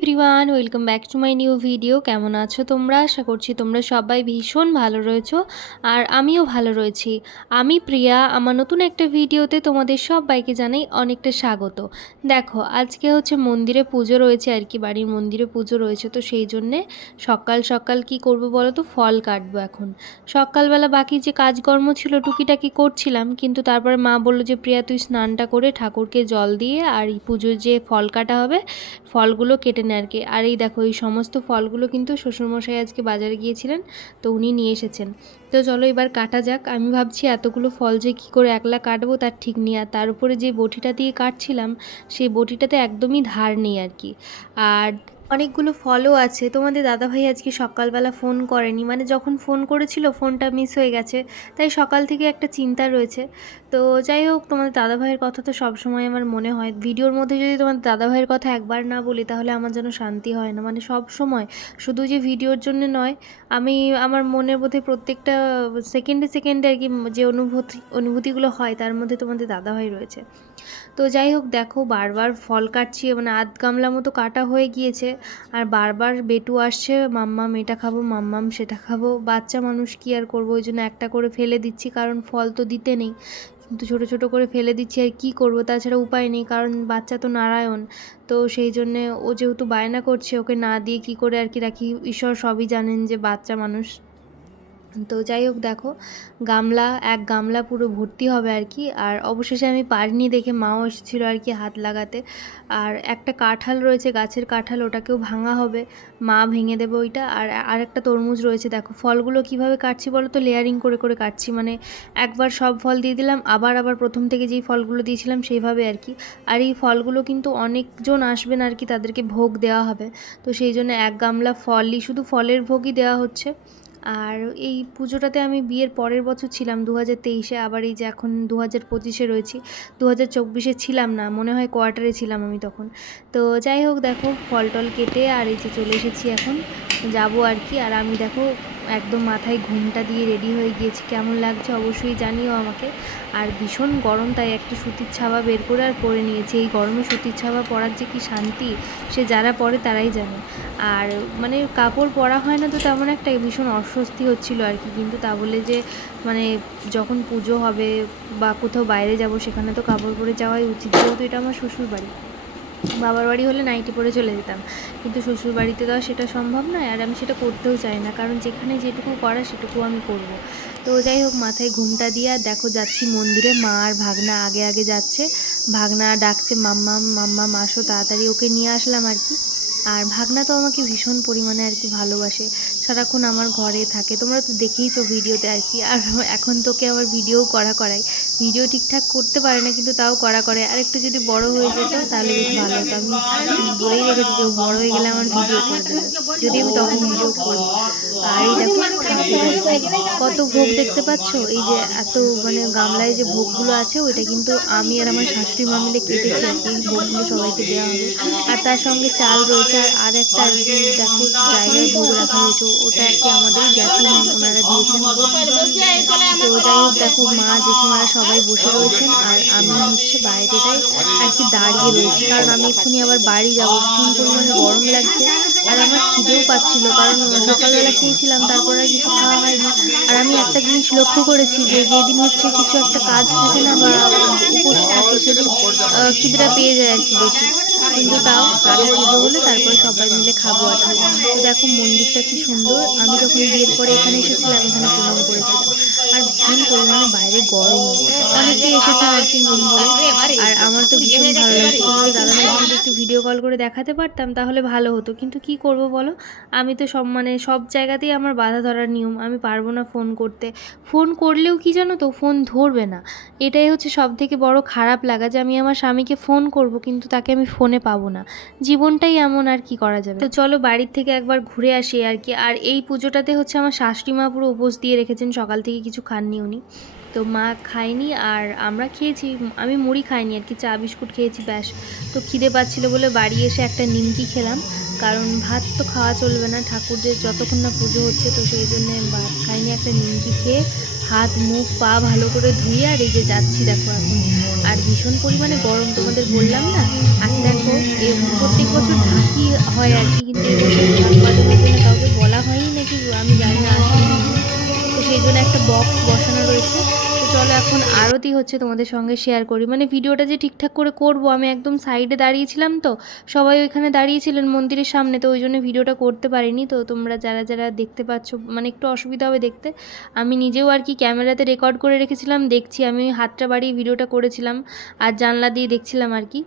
Everyone welcome back to my new video কেমন আছো তোমরা? আশা করছি তোমরা সবাই ভীষণ ভালো রয়েছো আর আমিও ভালো রয়েছি। আমি প্রিয়া, আমার নতুন একটা ভিডিওতে তোমাদের সবাইকে জানাই অনেকটা স্বাগত। দেখো, আজকে হচ্ছে মন্দিরে পুজো রয়েছে আর কি, বাড়ির মন্দিরে পুজো রয়েছে, তো সেই জন্যে সকাল সকাল কি করব বলো তো? ফল কাটবো এখন। সকালবেলা বাকি যে কাজকর্ম ছিল, টুকিটাকি করছিলাম, কিন্তু তারপর মা বলল যে, প্রিয়া, তুই স্নানটা করে ঠাকুরকে জল দিয়ে আর এই পুজোর যে ফল কাটা হবে, ফলগুলো কেটে নেয় আর কি। আর এই দেখো, এই সমস্ত ফলগুলো কিন্তু শ্বশুরমশাই আজকে বাজারে গিয়েছিলেন, তো উনি নিয়ে এসেছেন। তো চলো এবার কাটা যাক। আমি ভাবছি এতগুলো ফল যে কী করে একলা কাটবো তার ঠিক নেই। আর তার উপরে যে বটিটা দিয়ে কাটছিলাম, সেই বটিটাতে একদমই ধার নেই আর কি। আর অনেকগুলো ফলও আছে। তোমাদের দাদাভাই আজকে সকালবেলা ফোন করেনি। মানে যখন ফোন করেছিল, ফোনটা মিস হয়ে গেছে। তাই সকাল থেকে একটা চিন্তা রয়েছে। তো যাই হোক, তোমাদের দাদাভাইয়ের কথা তো সবসময় আমার মনে হয়। ভিডিওর মধ্যে যদি তোমাদের দাদাভাইয়ের কথা একবার না বলি, তাহলে আমার যেন শান্তি হয় না। মানে সব সময় শুধু যে ভিডিওর জন্য নয়, আমি, আমার মনের মধ্যে প্রত্যেকটা সেকেন্ডে সেকেন্ডে আর কি যে অনুভূতি, অনুভূতিগুলো হয়, তার মধ্যে তোমাদের দাদাভাই রয়েছে। তো যাই হোক, দেখো বারবার ফল কাটছি মানে আধ গামলা মতো কাটা হয়ে গিয়েছে। আর বারবার বেটু আসছে, মাম্মাম এটা খাব, মাম্মাম সেটা খাব। বাচ্চা মানুষ কি আর করব? ওই জন্য একটা করে ফেলে দিচ্ছি, কারণ ফল তো দিতে নেই। কিন্তু ছোটো ছোটো করে ফেলে দিচ্ছি, আর কী করব? তাছাড়া উপায় নেই, কারণ বাচ্চা তো নারায়ণ। তো সেই জন্যে ও যেহেতু বায়না করছে, ওকে না দিয়ে কি করে আর কি রাখি? ঈশ্বর সবই জানেন যে বাচ্চা মানুষ তো যাই হোক দেখো, গামলা, এক গামলা পুরো ভর্তি হবে আর কি। আর অবশেষে আমি পারিনি দেখে মাও এসেছিল আর কি হাত লাগাতে। আর একটা কাঁঠাল রয়েছে, গাছের কাঁঠাল, ওটাকেও ভাঙা হবে। মা ভেঙে দেবে ওইটা। আর আর একটা তরমুজ রয়েছে, দেখো, ফলগুলো কীভাবে কাটছি বলো তো? লেয়ারিং করে করে কাটছি। মানে একবার সব ফল দিয়ে দিলাম, আবার আবার প্রথম থেকে যেই ফলগুলো দিয়েছিলাম সেইভাবে আর কি। আর এই ফলগুলো কিন্তু অনেকজন আসবেন আর কি, তাদেরকে ভোগ দেওয়া হবে। তো সেই জন্য এক গামলা ফলই, শুধু ফলের ভোগই দেওয়া হচ্ছে। আর এই পুজোটাতে আমি বিয়ের পরের বছর ছিলাম দু হাজার তেইশে। আবার এই যে এখন দু হাজার পঁচিশে রয়েছি দু হাজার চব্বিশে ছিলাম না, মনে হয় কোয়ার্টারে ছিলাম আমি তখন। তো যাই হোক দেখো, ফল টল কেটে আর এই যে চলে এসেছি এখন, যাব আর কি। আর আমি দেখো একদম মাথায় ঘুমটা দিয়ে রেডি হয়ে গিয়েছি। কেমন লাগছে অবশ্যই জানিও আমাকে। আর ভীষণ গরম, তাই একটা সুতির ছাবা বের করে আর পরে নিয়েছি। এই গরমে সুতির ছাবা পরার যে কি শান্তি, সে যারা পরে তারাই জানে। আর মানে কাপড় পরা হয় না তো তেমন একটা ভীষণ অস্বস্তি হচ্ছিল আর কি। কিন্তু তা বলে যে মানে যখন পুজো হবে বা কোথাও বাইরে যাব, সেখানে তো কাপড় পরে যাওয়াই উচিত। যেহেতু এটা আমার শ্বশুর বাড়ি বাবার বাড়ি হলে নাইটি পরে চলে যেতাম। কিন্তু শ্বশুর বাড়িতে তো আর সেটা সম্ভব নয়, আর আমি সেটা করতেও চাই না। কারণ যেখানে যেটুকু করা সেটুকু আমি করব। তো যাই হোক, মাথায় ঘুমটা দিয়ে আর দেখো যাচ্ছি মন্দিরে। মা আর ভাগনা আগে আগে যাচ্ছে। ভাগনা ডাকছে, মাম্মা মাম্মাম আসো তাড়াতাড়ি ওকে নিয়ে আসলাম আর কি। আর ভাগনা তো আমাকে ভীষণ পরিমাণে আর কি ভালোবাসে। সারাক্ষণ আমার ঘরে থাকে। তোমরা তো দেখেইছো ভিডিওতে আর কি। আর এখন তোকে আবার ভিডিও করা করাই। ভিডিও ঠিকঠাক করতে পারে না, কিন্তু তাও করা করে। আর একটু যদি বড় হয়ে যেত, তাহলে বেশ ভালো হতো। আমি বলেই রেখেছি যে বড় হয়ে গেলে আমার ভিডিও করে যদি আমি তখন ভিডিও করি। আর এই দেখো, কত ভোগ দেখতে পাচ্ছ? এই যে এত মানে গামলায় যে ভোগগুলো আছে, ওইটা কিন্তু আমি আর আমার শাশুড়ি মা মিলে কেটেছি আর কি। ভোগগুলো সবাইকে দেওয়া হবে। আর তার সঙ্গে চাল রয়েছে। আর আর একটা দেখো, জায়গায় ভোগ রাখা হয়েছে। ওটা আর কি আমাদের জ্ঞাতি ওনারা দিয়েছেন। তো যাই হোক, দেখো মা জেঠিমারা সবাই বসে রয়েছেন আর আমি হচ্ছে বাইরেটাই আর কি দাঁড়িয়ে রয়েছি। কারণ আমি এক্ষুনি আবার বাড়ি যাব, ভীষণ পরিমাণে গরম লাগছে আর আমার খিদেও পাচ্ছিল, কারণ সকালবেলা খেয়েছিলাম, তারপর আর কিছু খাওয়া হয়নি। আর আমি একটা জিনিস লক্ষ্য করেছি যে যেদিন হচ্ছে কিছু একটা কাজ থাকে না বা উপোস থাকে, সেদিন খিদেটা পেয়ে যায় আর কি বেশি। কিন্তু তাও রাতে পুজো হলে তারপরে সবাই মিলে খাব আর কি। দেখো মন্দিরটা কি সুন্দর। আমি যখন বিয়ের পরে এখানে এসেছিলাম, এখানে বাইরে গরম অনেকে এসেছেন আর কি আর আমার তো ভীষণ ভালো লাগছে। যদি একটু ভিডিও কল করে দেখাতে পারতাম তাহলে ভালো হতো। কিন্তু কি করব বলো? আমি তো সব মানে সব জায়গাতেই আমার বাধা ধরার নিয়ম আমি পারব না ফোন করতে। ফোন করলেও কি জানো তো ফোন ধরবে না। এটাই হচ্ছে সব থেকে বড় খারাপ লাগা যে আমি আমার স্বামীকে ফোন করব কিন্তু তাকে আমি ফোনে পাবো না। জীবনটাই এমন আর কি করা যাবে? তো চলো বাড়ির থেকে একবার ঘুরে আসি আর কি। আর এই পুজোটাতে হচ্ছে আমার শাশুড়ি মা পুরো উপোস দিয়ে রেখেছেন সকাল থেকে কিছু খাননি উনি। তো মা খায়নি আর আমরা খেয়েছি, আমি মুড়ি খাইনি, আর কি চা, বিস্কুট খেয়েছি, ব্যাস। তো খিদে পাচ্ছিল বলে বাড়ি এসে একটা নিমকি খেলাম, কারণ ভাত তো খাওয়া চলবে না, ঠাকুরদের যতক্ষণ না পুজো হচ্ছে, তো সেই জন্যে ভাত খাইনি একটা নিমকি খেয়ে হাত, মুখ, পা ভালো করে ধুয়ে আর এই যে যাচ্ছি দেখো এখন। আর ভীষণ পরিমাণে গরম, তোমাদের বললাম না? আর দেখো, এ প্রত্যেক বছর ঢাকি হয় আর কি, কিন্তু কাউকে বলা হয়নি নাকি, আমি জানি না তো সেই জন্য একটা বক্স বসানো রয়েছে। চলো এখন আরতি হচ্ছে তোমাদের সঙ্গে শেয়ার করি। মানে ভিডিওটা যে ঠিকঠাক করে করব, আমি একদম সাইডে দাঁড়িয়েছিলাম তো, সবাই ওইখানে দাঁড়িয়েছিলেন মন্দিরের সামনে, তো ওই জন্য ভিডিওটা করতে পারিনি। তো তোমরা যারা যারা দেখতে পাচ্ছ মানে একটু অসুবিধা হবে দেখতে, আমি নিজেও আর কি ক্যামেরাতে রেকর্ড করে রেখেছিলাম, দেখছি, আমি হাতটা বাড়িয়ে ভিডিওটা করেছিলাম, আর জানলা দিয়ে দেখছিলাম আর কি।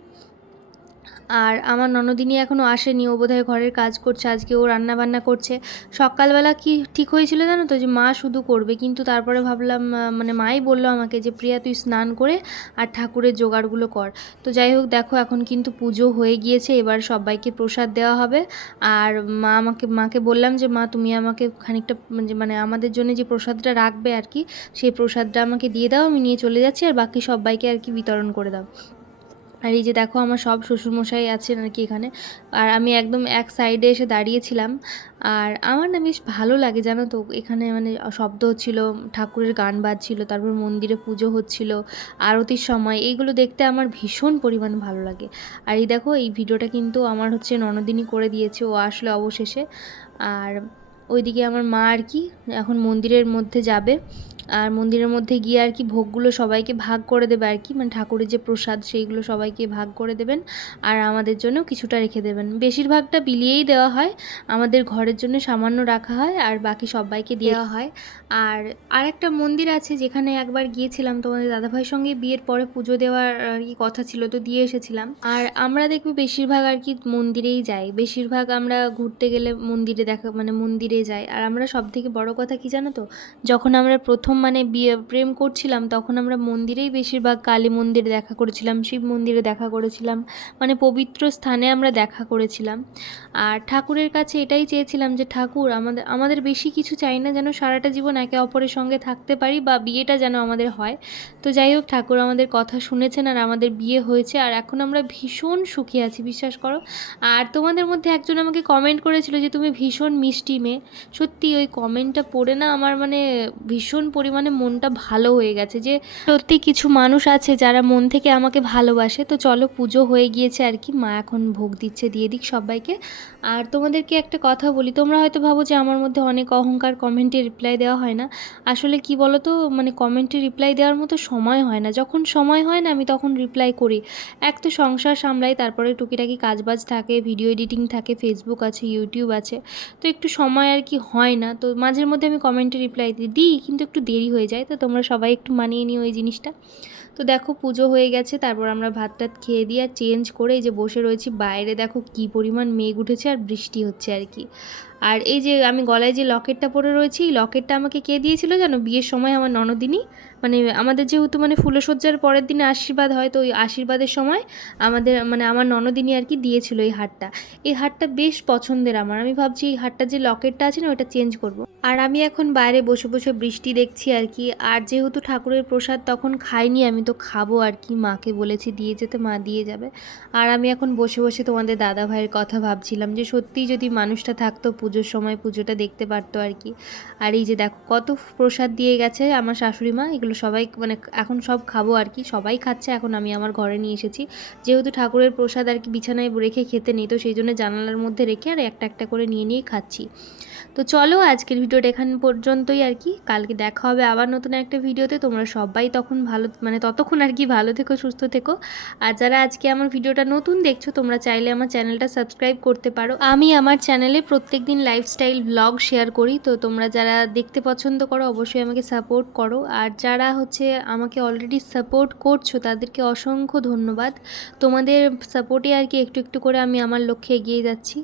আর আমার ননদিনী এখনও আসেনি, ও বোধহয় ঘরের কাজ করছে, আজকে ও রান্না বান্না করছে। সকালবেলা কি ঠিক হয়েছিল জানো তো, যে মা শুধু করবে, কিন্তু তারপরে ভাবলাম মানে মাই বলল আমাকে যে, প্রিয়া, তুই স্নান করে আর ঠাকুরের জোগাড়গুলো কর। তো যাই হোক, দেখো এখন কিন্তু পুজো হয়ে গিয়েছে, এবার সবাইকে প্রসাদ দেওয়া হবে। আর মা আমাকে, মাকে বললাম যে, মা, তুমি আমাকে খানিকটা মানে- মানে আমাদের জন্য যে প্রসাদটা রাখবে আর কি, সেই প্রসাদটা আমাকে দিয়ে দাও, আমি নিয়ে চলে যাচ্ছি, আর বাকি সবাইকে আর কি বিতরণ করে দাও। আর এই যে দেখো আমার সব শ্বশুরমশাই আছেন আর কি এখানে। আর আমি একদম এক সাইডে এসে দাঁড়িয়েছিলাম। আর আমার না বেশ ভালো লাগে, জানো তো? এখানে মানে শব্দ হচ্ছিল, ঠাকুরের গান বাজছিল, তারপর মন্দিরে পুজো হচ্ছিল, আরতির সময়, এইগুলো দেখতে আমার ভীষণ পরিমাণ ভালো লাগে। আর এই দেখো, এই ভিডিওটা কিন্তু আমার হচ্ছে ননদিনী করে দিয়েছে, ও আসলে অবশেষে। আর ওইদিকে আমার মা আর কি এখন মন্দিরের মধ্যে যাবে। আর মন্দিরের মধ্যে গিয়ে আর কি ভোগগুলো সবাইকে ভাগ করে দেবে আর কি। মানে ঠাকুরের যে প্রসাদ সেইগুলো সবাইকে ভাগ করে দেবেন আর আমাদের জন্য কিছুটা রেখে দেবেন। বেশিরভাগটা বিলিয়েই দেওয়া হয়। আমাদের ঘরের জন্য সামান্য রাখা হয় আর বাকি সবাইকে দেওয়া হয়। আর আরেকটা মন্দির আছে যেখানে একবার গিয়েছিলাম তোমাদের দাদাভাইয়ের সঙ্গে। বিয়ের পরে পুজো দেওয়ার আর কি কথা ছিল তো দিয়ে এসেছিলাম। আর আমরা দেখবি বেশিরভাগ আর কি মন্দিরেই যাই বেশিরভাগ আমরা ঘুরতে গেলে মন্দিরে দেখা মানে মন্দিরে যাই আর আমরা সব থেকে বড় কথা কি জানো তো? যখন আমরা প্রথম মানে বিয়ে, প্রেম করছিলাম, তখন আমরা মন্দিরেই বেশিরভাগ কালী মন্দির দেখা করেছিলাম, শিব মন্দিরে দেখা করেছিলাম মানে পবিত্র স্থানে আমরা দেখা করেছিলাম। আর ঠাকুরের কাছে এটাই চেয়েছিলাম যে, ঠাকুর, আমাদের আমাদের বেশি কিছু চাই না যেন সারাটা জীবন একে অপরের সঙ্গে থাকতে পারি বা বিয়েটা যেন আমাদের হয়। তো যাই হোক, ঠাকুর আমাদের কথা শুনেছেন আর আমাদের বিয়ে হয়েছে। আর এখন আমরা ভীষণ সুখী আছি, বিশ্বাস করো। আর তোমাদের মধ্যে একজন আমাকে কমেন্ট করেছিল যে, তুমি ভীষণ মিষ্টি মেয়ে। সত্যি ওই কমেন্টটা পড়ে না আমার মানে ভীষণ পরিমাণে মনটা ভালো হয়ে গেছে যে সত্যি কিছু মানুষ আছে যারা মন থেকে আমাকে ভালোবাসে। তো চলো পুজো হয়ে গিয়েছে আর কি, মা এখন ভোগ দিচ্ছে, দিয়ে দিক সবাইকে। আর তোমাদেরকে একটা কথা বলি, তোমরা হয়তো ভাবো যে আমার মধ্যে অনেক অহংকার কমেন্টে রিপ্লাই দেওয়া হয় না। আসলে কি বলো তো মানে কমেন্টে রিপ্লাই দেওয়ার মতো সময় হয় না। যখন সময় হয় না, আমি তখন রিপ্লাই করি। এক তো সংসার সামলাই, তারপরে টুকিটাকি কাজবাজ থাকে ভিডিও এডিটিং থাকে ফেসবুক আছে ইউটিউব আছে। তো একটু সময় আর কি হয় না। তো মাঝের মধ্যে আমি কমেন্টে রিপ্লাই দিই দিই, কিন্তু একটু দেরি হয়ে যায়। তো তোমরা সবাই একটু মানিয়ে নিও এই জিনিসটা। তো দেখো, পুজো হয়ে গেছে, তারপর আমরা ভাত টাত খেয়ে দিয়ে আর চেঞ্জ করে এই যে বসে রয়েছি, বাইরে দেখো কি পরিমাণ মেঘ উঠেছে আর বৃষ্টি হচ্ছে আর কি আর এই যে আমি গলায় যে লকেটটা পরে রয়েছি, এই লকেটটা আমাকে কে দিয়েছিল জানো? বিয়ের সময় আমার ননদিনী। মানে আমাদের যেহেতু মানে ফুলসজ্জার পরের দিনে আশীর্বাদ হয়, তো ওই আশীর্বাদের সময় আমাদের মানে আমার ননদিনী আর কি দিয়েছিল এই হারটা। এই হারটা বেশ পছন্দের আমার। আমি ভাবছি এই হারটা যে লকেটটা আছে না, ওটা চেঞ্জ করব। আর আমি এখন বাইরে বসে বসে বৃষ্টি দেখছি আর কি। আর যেহেতু ঠাকুরের প্রসাদ তখন খাইনি আমি, তো খাব আর কি। মাকে বলেছি দিয়ে যেতে, মা দিয়ে যাবে। আর আমি এখন বসে বসে তোমাদের দাদা ভাইয়ের কথা ভাবছিলাম যে সত্যিই যদি মানুষটা থাকতো পুজোর সময় পুজোটা দেখতে পারতো আর কি। আর এই যে দেখো, কত প্রসাদ দিয়ে গেছে আমার শাশুড়ি মা, এগুলো সবাই মানে এখন সব খাব আর কি, সবাই খাচ্ছে, এখন আমি আমার ঘরে নিয়ে এসেছি। যেহেতু ঠাকুরের প্রসাদ আর কি বিছানায় রেখে খেতে নেই, তো সেই জন্য জানালার মধ্যে রেখে আর একটা একটা করে নিয়ে নিয়ে খাচ্ছি। তো চলো আজকের ভিডিওটা এখান পর্যন্তই আর কি। কালকে দেখা হবে আবার নতুন একটা ভিডিওতে। তোমরা সবাই তখন ভালো মানে ততক্ষণ আর কি ভালো থেকো, সুস্থ থেকো। আর যারা আজকে আমার ভিডিওটা নতুন দেখছ, তোমরা চাইলে আমার চ্যানেলটা সাবস্ক্রাইব করতে পারো। আমি আমার চ্যানেলে প্রত্যেকদিন লাইফস্টাইল ব্লগ শেয়ার করি। তো তোমরা যারা দেখতে পছন্দ করো, অবশ্যই আমাকে সাপোর্ট করো। আর যারা হচ্ছে আমাকে অলরেডি সাপোর্ট করছ, তাদেরকে অসংখ্য ধন্যবাদ। তোমাদের সাপোর্টে আর কি একটু একটু করে আমি আমার লক্ষ্যে এগিয়ে যাচ্ছি।